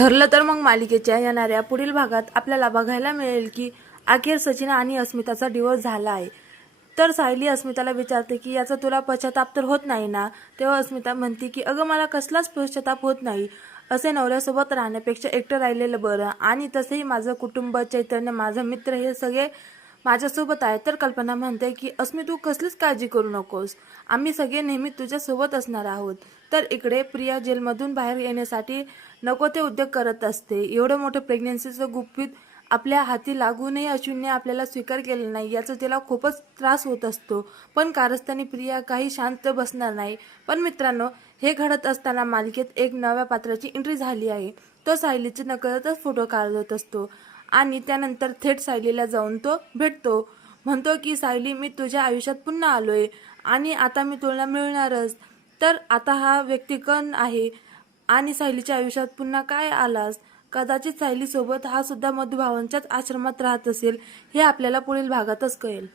ठरलं तर मग मालिकेच्या येणाऱ्या पुढील भागात आपल्याला बघायला मिळेल की अखेर सचिन आणि अस्मिताचा डिवोर्स झाला आहे। तर सायली अस्मिताला विचारते की याचा तुला पश्चाताप तर होत नाही ना। तेव्हा अस्मिता म्हणते की अगं मला कसलाच पश्चाताप होत नाही, असे नवऱ्यासोबत राहण्यापेक्षा एकटं राहिलेलं बरं, आणि तसंही माझं कुटुंब, चैतन्य, माझा मित्र हे सगळे माझ्यासोबत आहे। तर कल्पना म्हणते की अस्मी तू कसलीच काळजी करू नकोस, आम्ही सगळे नेहमी तुझ्यासोबत असणार आहोत। तर इकडे प्रिया जेलमधून बाहेर येण्यासाठी नको ते उद्योग करत असते। एवढं मोठं प्रेग्नन्सीचं गुपित आपल्या हाती लागूनही अश्विनने आपल्याला स्वीकार केला नाही, याचा तिला खूपच त्रास होत असतो। पण कारस्थानी प्रिया काही शांत बसणार नाही। पण मित्रांनो, हे घडत असताना मालिकेत एक नव्या पात्राची एंट्री झाली आहे। तो सायलीचे नकळतच फोटो काढत असतो आणि त्यानंतर थेट सायलीला जाऊन तो भेटतो। म्हणतो की सायली, मी तुझ्या आयुष्यात पुन्हा आलोय आणि आता मी तुला मिळणारच। तर आता हा व्यक्ती कोण आहे आणि सायलीच्या आयुष्यात पुन्हा काय आलास? कदाचित सायली सोबत हा सुद्धा मधुभावांच्याच आश्रमात राहत असेल, हे आपल्याला पुढील भागातच कळेल।